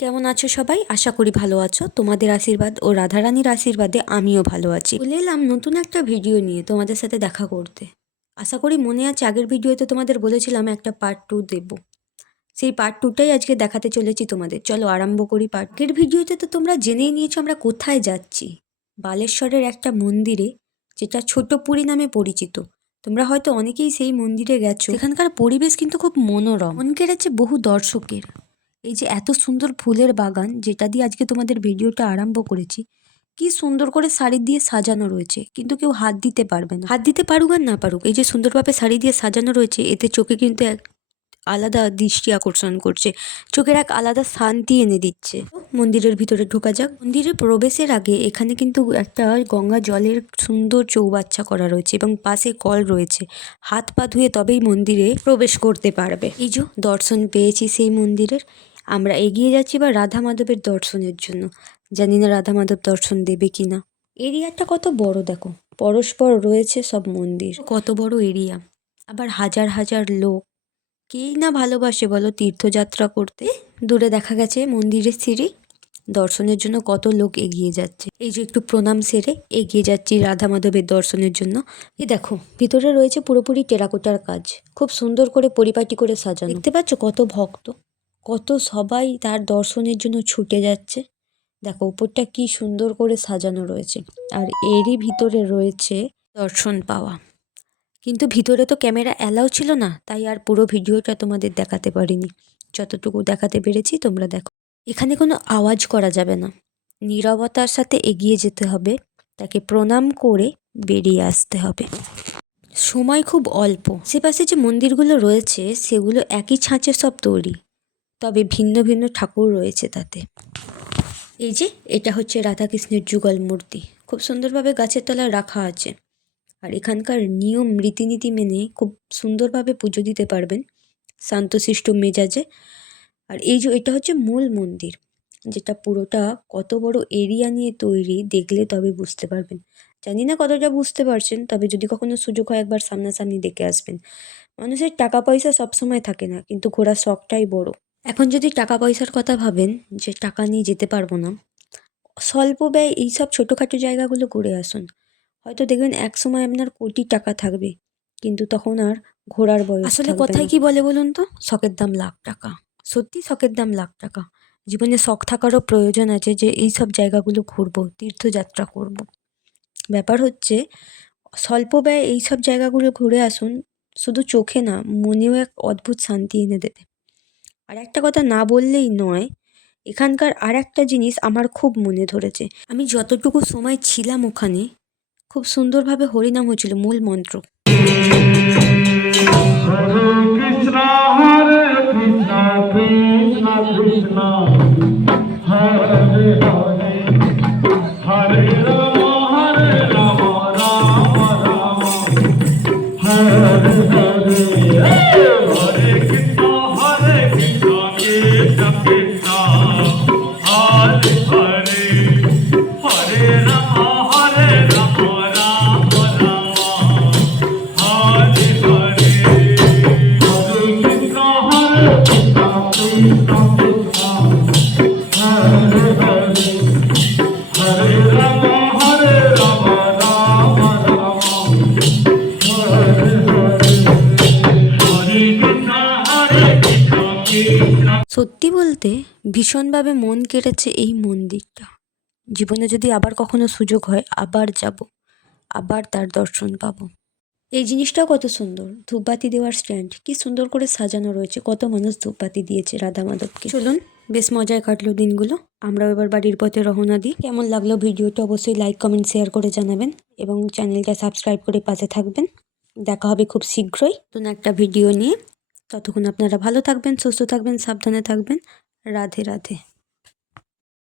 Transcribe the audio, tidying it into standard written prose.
কেমন আছো সবাই? আশা করি ভালো আছো। তোমাদের আশীর্বাদ ও রাধারানীর আশীর্বাদে আমিও ভালো আছি। চলে এলাম নতুন একটা ভিডিও নিয়ে তোমাদের সাথে দেখা করতে। আশা করি মনে আছে, আগের ভিডিওতে তোমাদের বলেছিলাম একটা পার্ট 2 দেব। সেই পার্ট 2টাই আজকে দেখাতে চলেছি তোমাদের। চলো আরম্ভ করি। আগের ভিডিওতে তো তোমরা জেনেই নিয়েছো আমরা কোথায় যাচ্ছি। বালেশ্বরের একটা মন্দিরে, যেটা ছোট পুরী নামে পরিচিত। তোমরা হয়তো অনেকেই সেই মন্দিরে গেছো। এখানকার পরিবেশ কিন্তু খুব মনোরম, মন কেড়েছে বহু দর্শকের। এই যে এত সুন্দর ফুলের বাগান, যেটা দিয়ে আজকে তোমাদের ভিডিওটা আরম্ভ করেছি, কি সুন্দর করে শাড়ি দিয়ে সাজানো রয়েছে, কিন্তু কেউ হাত দিতে পারবে না। হাত দিতে পারুক আর না পারুক, এই যে সুন্দরভাবে শাড়ি দিয়ে সাজানো রয়েছে, এতে চোখে কিন্তু এক আলাদা দৃষ্টি আকর্ষণ করছে, চোখের এক আলাদা শান্তি এনে দিচ্ছে। মন্দিরের ভিতরে ঢোকা যাক। মন্দিরে প্রবেশের আগে এখানে কিন্তু একটা গঙ্গা জলের সুন্দর চৌবাচ্চা করা রয়েছে এবং পাশে কল রয়েছে। হাত পা ধুয়ে তবেই মন্দিরে প্রবেশ করতে পারবে। এই যে দর্শন পেয়েছি সেই মন্দিরের। আমরা এগিয়ে যাচ্ছি বা রাধা মাধবের দর্শনের জন্য। জানি না রাধা মাধব দর্শন দেবে কিনা। এরিয়াটা কত বড় দেখো, পরস্পর রয়েছে সব মন্দির, কত বড় এরিয়া। আবার হাজার হাজার লোক, কেই না ভালোবাসে বলো তীর্থযাত্রা করতে। দূরে দেখা গেছে মন্দিরের সিঁড়ি, দর্শনের জন্য কত লোক এগিয়ে যাচ্ছে। এই যে একটু প্রণাম সেরে এগিয়ে যাচ্ছি রাধা মাধবের দর্শনের জন্য। এই দেখো ভিতরে রয়েছে পুরোপুরি টেরাকোটার কাজ, খুব সুন্দর করে পরিপাটি করে সাজানো। দেখতে পাচ্ছ কত ভক্ত, কত সবাই তার দর্শনের জন্য ছুটে যাচ্ছে। দেখো উপরটা কি সুন্দর করে সাজানো রয়েছে, আর এরই ভিতরে রয়েছে দর্শন পাওয়া। কিন্তু ভিতরে তো ক্যামেরা অ্যালাউ ছিল না, তাই আর পুরো ভিডিওটা তোমাদের দেখাতে পারিনি। যতটুকু দেখাতে পেরেছি তোমরা দেখো। এখানে কোনো আওয়াজ করা যাবে না, নীরবতার সাথে এগিয়ে যেতে হবে, তাকে প্রণাম করে বেরিয়ে আসতে হবে। সময় খুব অল্প। সেপাশে যে মন্দিরগুলো রয়েছে সেগুলো একই ছাঁচে সব তৈরি, তবে ভিন্ন ভিন্ন ঠাকুর রয়েছে তাতে। এই যে এটা হচ্ছে রাধাকৃষ্ণের যুগল মূর্তি, খুব সুন্দরভাবে গাছের তলায় রাখা আছে। আর এখানকার নিয়ম রীতিনীতি মেনে খুব সুন্দরভাবে পুজো দিতে পারবেন শান্তশিষ্ট মেজাজে। আর এই যে এটা হচ্ছে মূল মন্দির, যেটা পুরোটা কত বড় এরিয়া নিয়ে তৈরি, দেখলে তবে বুঝতে পারবেন। জানি না কতটা বুঝতে পারছেন, তবে যদি কখনো সুযোগ হয় একবার সামনাসামনি দেখে আসবেন। মানুষের টাকা পয়সা সবসময় থাকে না, কিন্তু ঘোরার শখটাই বড়। এখন যদি টাকা পয়সার কথা ভাবেন যে টাকা নিয়ে যেতে পারবো না, স্বল্প ব্যয় এইসব ছোটোখাটো জায়গাগুলো ঘুরে আসুন। হয়তো দেখবেন এক সময় আপনার কোটি টাকা থাকবে, কিন্তু তখন আর ঘোরার বয়স আসলে কথায় কি বলে বলুন তো, শখের দাম লাখ টাকা। সত্যি শখের দাম লাখ টাকা। জীবনে শখ থাকারও প্রয়োজন আছে, যে এই সব জায়গাগুলো ঘুরবো, তীর্থযাত্রা করব। ব্যাপার হচ্ছে স্বল্প ব্যয় এই সব জায়গাগুলো ঘুরে আসুন, শুধু চোখে না মনেও এক অদ্ভুত শান্তি এনে দেবে। আর একটা কথা না বললেই নয়, এখানকার আর একটা জিনিস আমার খুব মনে ধরেছে। আমি যতটুকু সময় ছিলাম ওখানে, খুব সুন্দরভাবে হরিনাম হয়েছিল, মূল মন্ত্র। সত্যি বলতে ভীষণভাবে মন কেড়েছে এই মন্দিরটা। জীবনে যদি আবার কখনো সুযোগ হয় আবার যাব, আবার তার দর্শন পাবো। এই জিনিসটাও কত সুন্দর, ধূপবাতি দেওয়ার স্ট্যান্ড কি সুন্দর করে সাজানো রয়েছে, কত মানুষ ধূপবাতি দিয়েছে রাধা মাধবকে। চলুন, বেশ মজায় কাটলো দিনগুলো। আমরাও এবার বাড়ির পথে রওনা দিই। কেমন লাগলো ভিডিওটা অবশ্যই লাইক কমেন্ট শেয়ার করে জানাবেন, এবং চ্যানেলটা সাবস্ক্রাইব করে পাশে থাকবেন। দেখা হবে খুব শীঘ্রই নতুন একটা ভিডিও নিয়ে। ততক্ষণ আপনারা ভালো থাকবেন, সুস্থ থাকবেন, সাবধানে থাকবেন। রাধে রাধে।